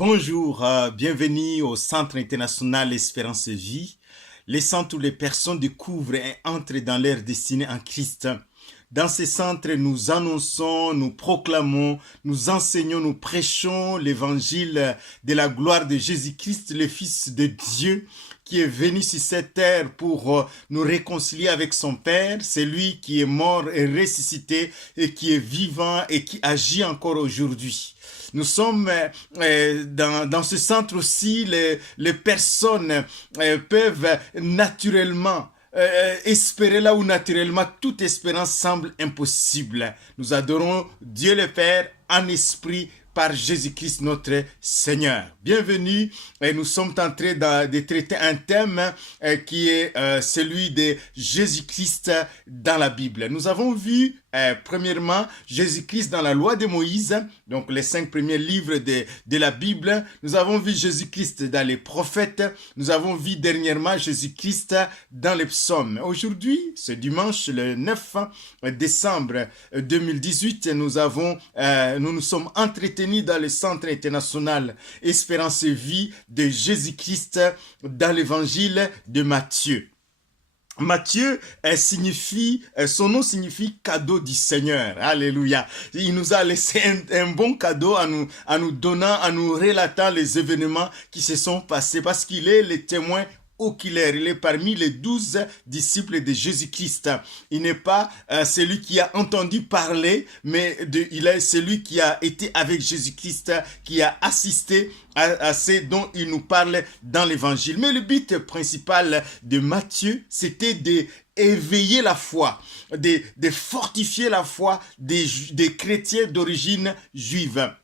Bonjour, bienvenue au Centre international Espérance et Vie, les centres où les personnes découvrent et entrent dans leur destinée en Christ. Dans ces centres, nous annonçons, nous proclamons, nous enseignons, nous prêchons l'évangile de la gloire de Jésus-Christ, le Fils de Dieu, qui est venu sur cette terre pour nous réconcilier avec son Père. C'est lui qui est mort et ressuscité et qui est vivant et qui agit encore aujourd'hui. Nous sommes dans ce centre aussi, les personnes peuvent naturellement espérer là où naturellement toute espérance semble impossible. Nous adorons Dieu le Père en esprit par Jésus-Christ notre Seigneur. Bienvenue, et nous sommes en train de traiter un thème qui est celui de Jésus-Christ dans la Bible. Nous avons vu premièrement Jésus-Christ dans la loi de Moïse, donc les 5 premiers livres de la Bible. Nous avons vu Jésus-Christ dans les prophètes. Nous avons vu dernièrement Jésus-Christ dans les psaumes. Aujourd'hui, ce dimanche, le 9 décembre 2018, nous nous sommes entretenus dans le Centre international Espérance et Vie de Jésus-Christ dans l'évangile de Matthieu. Matthieu son nom signifie cadeau du Seigneur. Alléluia. Il nous a laissé un bon cadeau en nous donnant, en nous relatant les événements qui se sont passés parce qu'il est le témoin oculaire. Il est parmi les 12 disciples de Jésus-Christ. Il n'est pas celui qui a entendu parler, mais il est celui qui a été avec Jésus-Christ, qui a assisté à ce dont il nous parle dans l'évangile. Mais le but principal de Matthieu, c'était d'éveiller la foi, de fortifier la foi des chrétiens d'origine juive.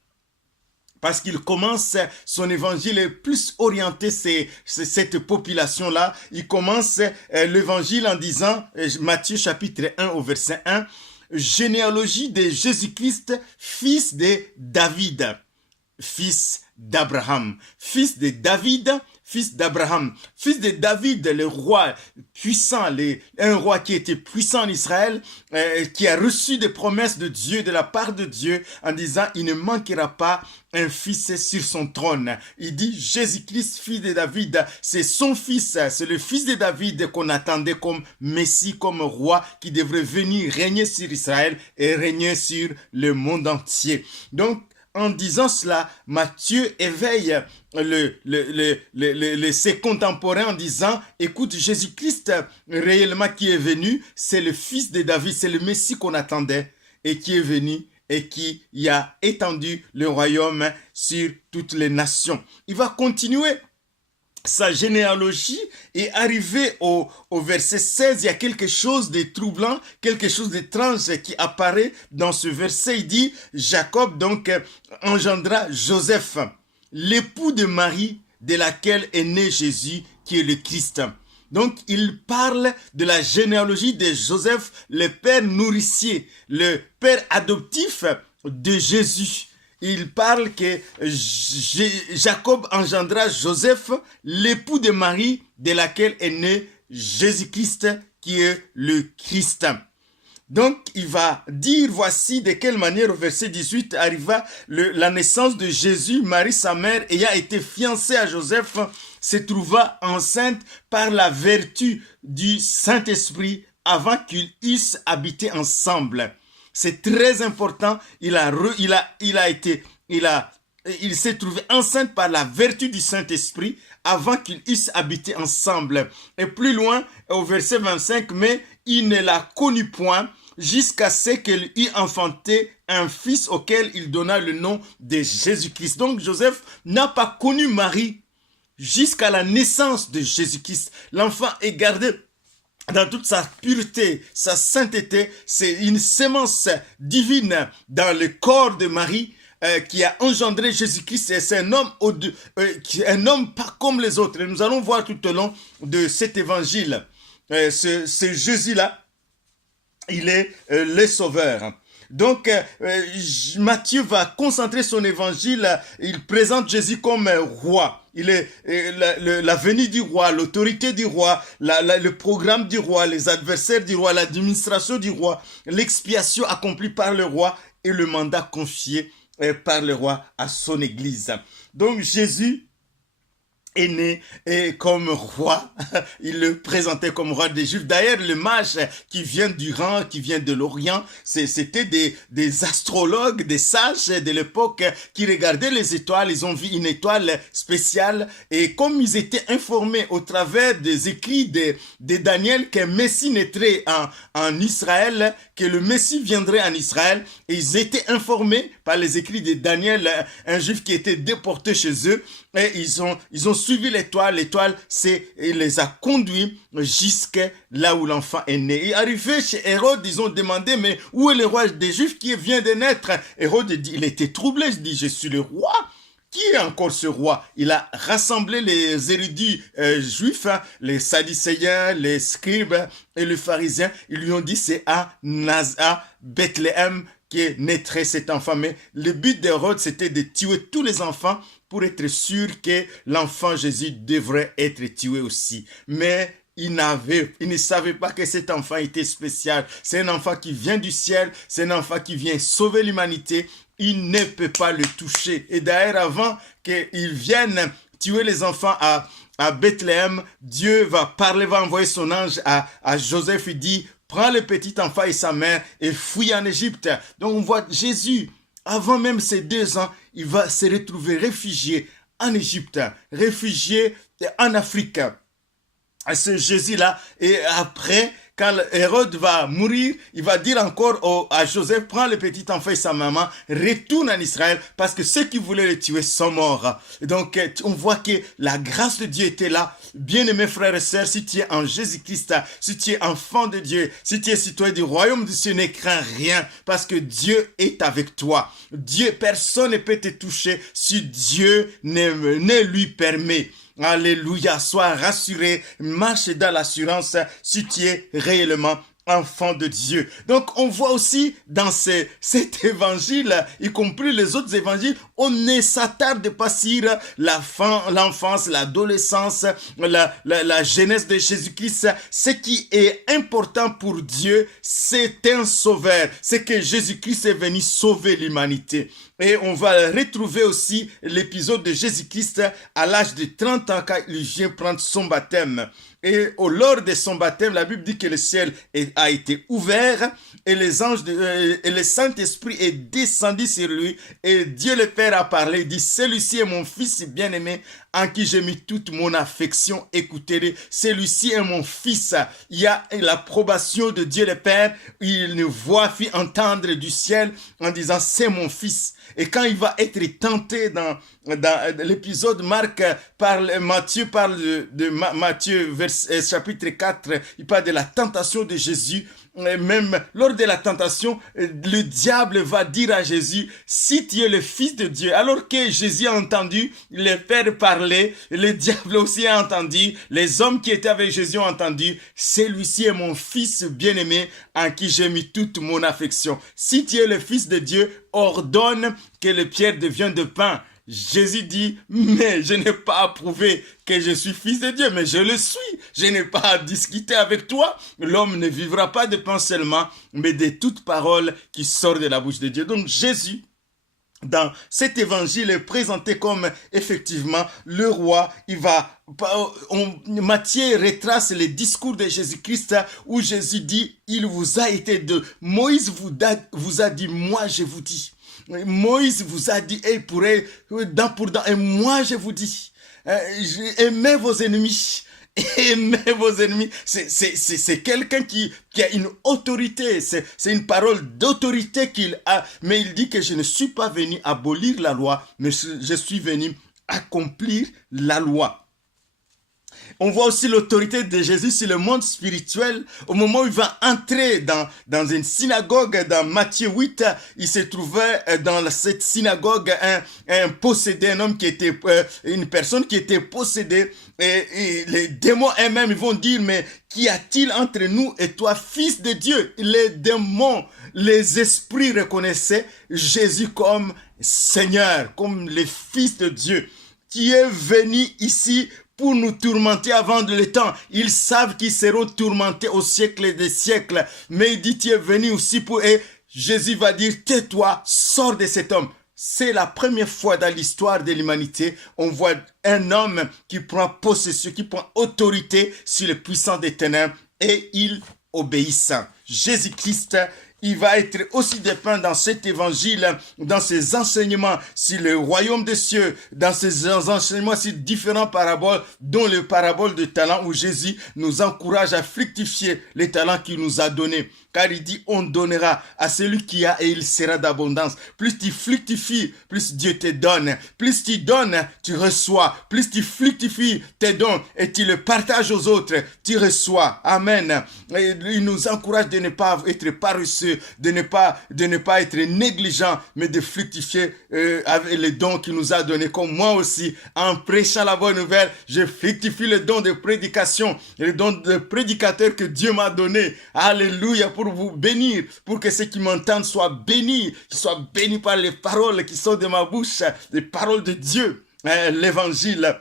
Parce qu'il commence, son évangile est plus orienté cette population-là. Il commence l'évangile en disant, Matthieu chapitre 1 au verset 1, généalogie de Jésus-Christ, fils de David, fils d'Abraham, fils de David, fils d'Abraham, fils de David, le roi puissant, un roi qui était puissant en Israël, qui a reçu des promesses de Dieu, de la part de Dieu, en disant, il ne manquera pas un fils sur son trône. Il dit, Jésus-Christ, fils de David, c'est son fils, c'est le fils de David qu'on attendait comme Messie, comme roi, qui devrait venir régner sur Israël et régner sur le monde entier. Donc, en disant cela, Matthieu éveille ses contemporains en disant, écoute, Jésus-Christ réellement qui est venu, c'est le fils de David, c'est le Messie qu'on attendait et qui est venu et qui y a étendu le royaume sur toutes les nations. Il va continuer sa généalogie et arrivé au verset 16, il y a quelque chose de troublant, quelque chose d'étrange qui apparaît dans ce verset. Il dit, Jacob donc engendra Joseph, l'époux de Marie, de laquelle est né Jésus, qui est le Christ. Donc, il parle de la généalogie de Joseph, le père nourricier, le père adoptif de Jésus. Il parle que Jacob engendra Joseph, l'époux de Marie, de laquelle est né Jésus-Christ, qui est le Christ. Donc, il va dire, voici de quelle manière, au verset 18, arriva la naissance de Jésus. Marie, sa mère, ayant été fiancée à Joseph, se trouva enceinte par la vertu du Saint-Esprit avant qu'ils eussent habité ensemble. C'est très important. Il s'est trouvé enceinte par la vertu du Saint-Esprit avant qu'ils eussent habité ensemble. Et plus loin, au verset 25, mais il ne la connut point jusqu'à ce qu'elle eût enfanté un fils auquel il donna le nom de Jésus-Christ. Donc Joseph n'a pas connu Marie jusqu'à la naissance de Jésus-Christ. L'enfant est gardé dans toute sa pureté, sa sainteté. C'est une sémence divine dans le corps de Marie qui a engendré Jésus-Christ. Et c'est un homme pas comme les autres. Et nous allons voir tout au long de cet évangile. Ce Jésus-là, il est le sauveur. Donc, Matthieu va concentrer son évangile. Il présente Jésus comme roi. Il est la venue du roi, l'autorité du roi, le programme du roi, les adversaires du roi, l'administration du roi, l'expiation accomplie par le roi et le mandat confié par le roi à son église. Donc Jésus est né et comme roi, il le présentait comme roi des Juifs. D'ailleurs, le mage qui vient d'Iran, qui vient de l'Orient, c'était des astrologues, des sages de l'époque qui regardaient les étoiles. Ils ont vu une étoile spéciale et comme ils étaient informés au travers des écrits de Daniel qu'un Messie naîtrait en Israël, que le Messie viendrait en Israël, et ils étaient informés par les écrits de Daniel, un Juif qui était déporté chez eux, et ils ont suivi l'étoile. L'étoile, il les a conduits jusqu'à là où l'enfant est né. Et arrivé chez Hérode, ils ont demandé, mais où est le roi des Juifs qui vient de naître? Hérode dit, il était troublé, il dit, je suis le roi. Qui est encore ce roi? Il a rassemblé les érudits juifs, les sadducéens, les scribes et les pharisiens. Ils lui ont dit, c'est à Bethléem qui naîtrait cet enfant. Mais le but d'Hérode, c'était de tuer tous les enfants pour être sûr que l'enfant Jésus devrait être tué aussi. Mais il ne savait pas que cet enfant était spécial. C'est un enfant qui vient du ciel, c'est un enfant qui vient sauver l'humanité. Il ne peut pas le toucher. Et d'ailleurs, avant qu'il vienne tuer les enfants à Bethléem, Dieu va envoyer son ange à Joseph. Il dit, prends le petit enfant et sa mère et fuis en Égypte. Donc on voit Jésus, avant même ses 2 ans, il va se retrouver réfugié en Égypte, réfugié en Afrique. Ce Jésus-là, et après, quand Hérode va mourir, il va dire encore à Joseph, prends le petit enfant et sa maman, retourne en Israël, parce que ceux qui voulaient le tuer sont morts. Et donc, on voit que la grâce de Dieu était là. Bien-aimés frères et sœurs, si tu es en Jésus-Christ, si tu es enfant de Dieu, si tu es citoyen du royaume du ciel, ne crains rien, parce que Dieu est avec toi. Personne ne peut te toucher si Dieu ne lui permet. Alléluia, sois rassuré, marche dans l'assurance si tu es réellement enfant de Dieu. Donc, on voit aussi dans cet évangile, y compris les autres évangiles, on ne s'attarde pas sur l'enfance, l'adolescence, la jeunesse de Jésus-Christ. Ce qui est important pour Dieu, c'est un sauveur. C'est que Jésus-Christ est venu sauver l'humanité. Et on va retrouver aussi l'épisode de Jésus-Christ à l'âge de 30 ans quand il vient prendre son baptême. Et lors de son baptême, la Bible dit que le ciel a été ouvert et les anges et le Saint-Esprit est descendu sur lui. Et Dieu le Père a parlé, il dit, celui-ci est mon fils bien-aimé en qui j'ai mis toute mon affection. Écoutez-le, celui-ci est mon fils. Il y a l'approbation de Dieu le Père. Il une voix fit entendre du ciel en disant, c'est mon fils. Et quand il va être tenté dans l'épisode, Matthieu parle de Matthieu chapitre 4, il parle de la tentation de Jésus. Et même lors de la tentation, le diable va dire à Jésus, si tu es le fils de Dieu, alors que Jésus a entendu le Père parler, le diable aussi a entendu, les hommes qui étaient avec Jésus ont entendu, celui-ci est mon fils bien-aimé en qui j'ai mis toute mon affection. Si tu es le fils de Dieu, ordonne que les pierres deviennent de pain. Jésus dit, mais je n'ai pas approuvé que je suis fils de Dieu, mais je le suis. Je n'ai pas à discuter avec toi. L'homme ne vivra pas de pain seulement, mais de toute parole qui sort de la bouche de Dieu. Donc Jésus, dans cet évangile, est présenté comme effectivement le roi. Matthieu retrace les discours de Jésus-Christ où Jésus dit, il vous a été de Moïse vous a dit, moi je vous dis. Moïse vous a dit, dent pour dent, et moi je vous dis, aimez vos ennemis. Aimez vos ennemis. C'est quelqu'un qui a une autorité. C'est une parole d'autorité qu'il a. Mais il dit que je ne suis pas venu abolir la loi, mais je suis venu accomplir la loi. On voit aussi l'autorité de Jésus sur le monde spirituel. Au moment où il va entrer dans une synagogue, dans Matthieu 8, il se trouvait dans cette synagogue un possédé, un homme qui était, une personne qui était possédée. Et les démons eux-mêmes, ils vont dire, mais qu'y a-t-il entre nous et toi, fils de Dieu? Les démons, les esprits reconnaissaient Jésus comme Seigneur, comme le Fils de Dieu, qui est venu ici pour nous tourmenter avant le temps. Ils savent qu'ils seront tourmentés au siècle des siècles. Mais il dit, tu es venu aussi pour... Et Jésus va dire, tais-toi, sors de cet homme. c'est la première fois dans l'histoire de l'humanité, on voit un homme qui prend possession, qui prend autorité sur les puissants des ténèbres et il obéissent. Jésus-Christ, il va être aussi dépeint dans cet évangile, dans ses enseignements sur le royaume des cieux, dans ses enseignements sur différentes paraboles, dont le parabole de talent où Jésus nous encourage à fructifier les talents qu'il nous a donnés. Car il dit, on donnera à celui qui a et il sera d'abondance. Plus tu fructifies, plus Dieu te donne. Plus tu donnes, tu reçois. Plus tu fructifies tes dons et tu le partages aux autres, tu reçois. Amen. Et il nous encourage de ne pas être paresseux, de ne pas être négligent, mais de fructifier avec les dons qu'il nous a donnés. Comme moi aussi, en prêchant la bonne nouvelle, je fructifie le don de prédication, le don de prédicateur que Dieu m'a donné. Alléluia, pour vous bénir, pour que ceux qui m'entendent soient bénis, qu'ils soient bénis par les paroles qui sont de ma bouche, les paroles de Dieu, l'évangile.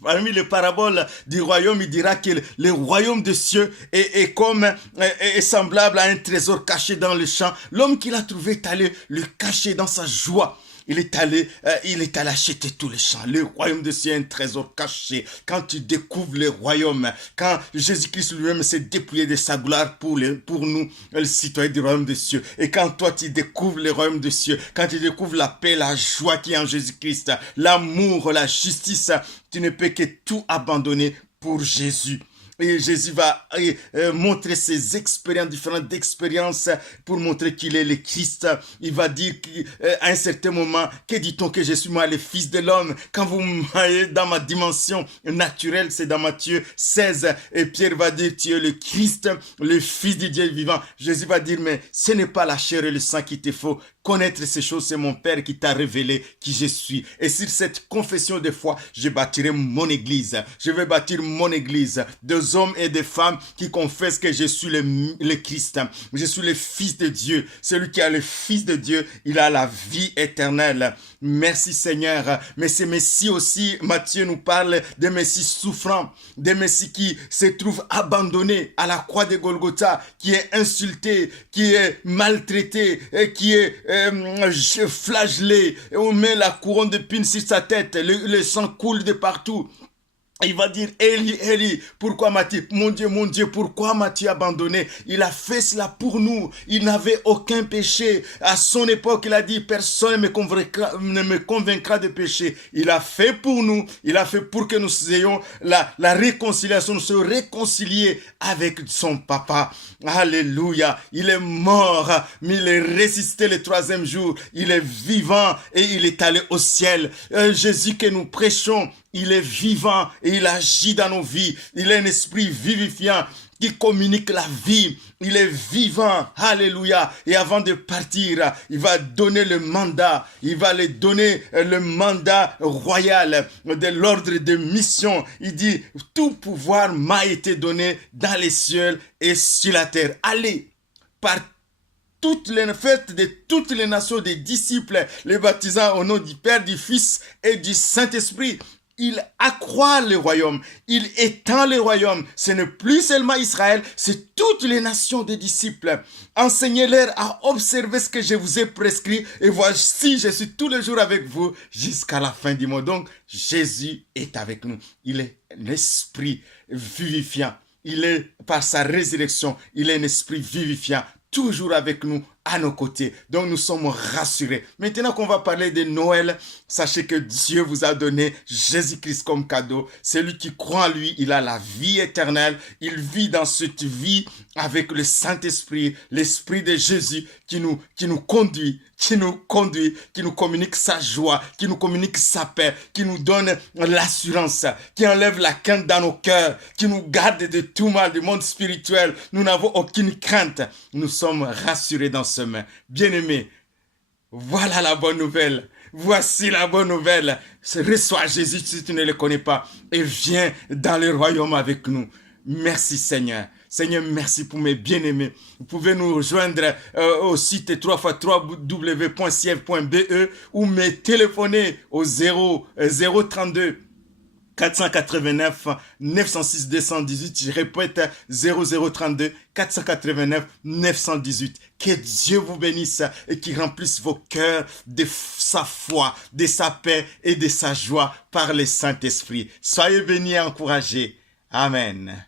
Parmi les paraboles du royaume, il dira que le royaume des cieux est semblable à un trésor caché dans le champ. L'homme qui l'a trouvé est allé le cacher dans sa joie. Il est allé acheter tout le champ. Le royaume de Dieu est un trésor caché. Quand tu découvres le royaume, quand Jésus-Christ lui-même s'est dépouillé de sa gloire pour nous, les citoyens du royaume de Dieu. Et quand toi tu découvres le royaume de Dieu, quand tu découvres la paix, la joie qui est en Jésus-Christ, l'amour, la justice, tu ne peux que tout abandonner pour Jésus. Et Jésus va montrer ses expériences, différentes expériences pour montrer qu'il est le Christ. Il va dire qu'à un certain moment, que dit-on que je suis moi le Fils de l'homme? Quand vous m'avez dans ma dimension naturelle, c'est dans Matthieu 16. Et Pierre va dire, tu es le Christ, le Fils de Dieu vivant. Jésus va dire, mais ce n'est pas la chair et le sang qui te faut connaître ces choses, c'est mon Père qui t'a révélé qui je suis. Et sur cette confession de foi, je bâtirai mon église. Je vais bâtir mon église. Des hommes et des femmes qui confessent que je suis le Christ. Je suis le Fils de Dieu. Celui qui a le Fils de Dieu, il a la vie éternelle. Merci Seigneur. Mais ce Messie aussi, Matthieu nous parle de Messie souffrant, de Messie qui se trouve abandonné à la croix de Golgotha, qui est insulté, qui est maltraité, qui est flagellé. On met la couronne de pine sur sa tête, le sang coule de partout. Il va dire, Élie, Élie, pourquoi m'as-tu, mon Dieu, pourquoi m'as-tu abandonné? Il a fait cela pour nous. Il n'avait aucun péché. À son époque, il a dit, personne ne me convaincra de péché. Il a fait pour nous. Il a fait pour que nous ayons la réconciliation, nous soyons réconciliés avec son papa. Alléluia. Il est mort, mais il est ressuscité le troisième jour. Il est vivant et il est allé au ciel. Jésus que nous prêchons, il est vivant et il agit dans nos vies. Il est un esprit vivifiant qui communique la vie. Il est vivant. Alléluia. Et avant de partir, il va donner le mandat. Il va lui donner le mandat royal de l'ordre de mission. Il dit, tout pouvoir m'a été donné dans les cieux et sur la terre. Allez, partez. Faites de toutes les nations des disciples, les baptisant au nom du Père, du Fils et du Saint-Esprit. Il accroît le royaume, il étend le royaume. Ce n'est plus seulement Israël, c'est toutes les nations des disciples. Enseignez-leur à observer ce que je vous ai prescrit. Et voici, je suis tous les jours avec vous jusqu'à la fin du monde. Donc, Jésus est avec nous. Il est l'esprit vivifiant. Il est, par sa résurrection, il est un esprit vivifiant, toujours avec nous, à nos côtés. Donc nous sommes rassurés. Maintenant qu'on va parler de Noël, sachez que Dieu vous a donné Jésus-Christ comme cadeau. Celui qui croit en lui, il a la vie éternelle. Il vit dans cette vie avec le Saint-Esprit, l'Esprit de Jésus qui nous conduit, qui nous communique sa joie, qui nous communique sa paix, qui nous donne l'assurance, qui enlève la crainte dans nos cœurs, qui nous garde de tout mal, du monde spirituel. Nous n'avons aucune crainte. Nous sommes rassurés dans ce monde. Bien-aimés, voilà la bonne nouvelle. Voici la bonne nouvelle. Reçois Jésus si tu ne le connais pas et viens dans le royaume avec nous. Merci Seigneur. Seigneur, merci pour mes bien-aimés. Vous pouvez nous rejoindre au site www.cf.be ou me téléphoner au 032 489 906 218, je répète 0032 489 918. Que Dieu vous bénisse et qu'il remplisse vos cœurs de sa foi, de sa paix et de sa joie par le Saint-Esprit. Soyez bénis et encouragés. Amen.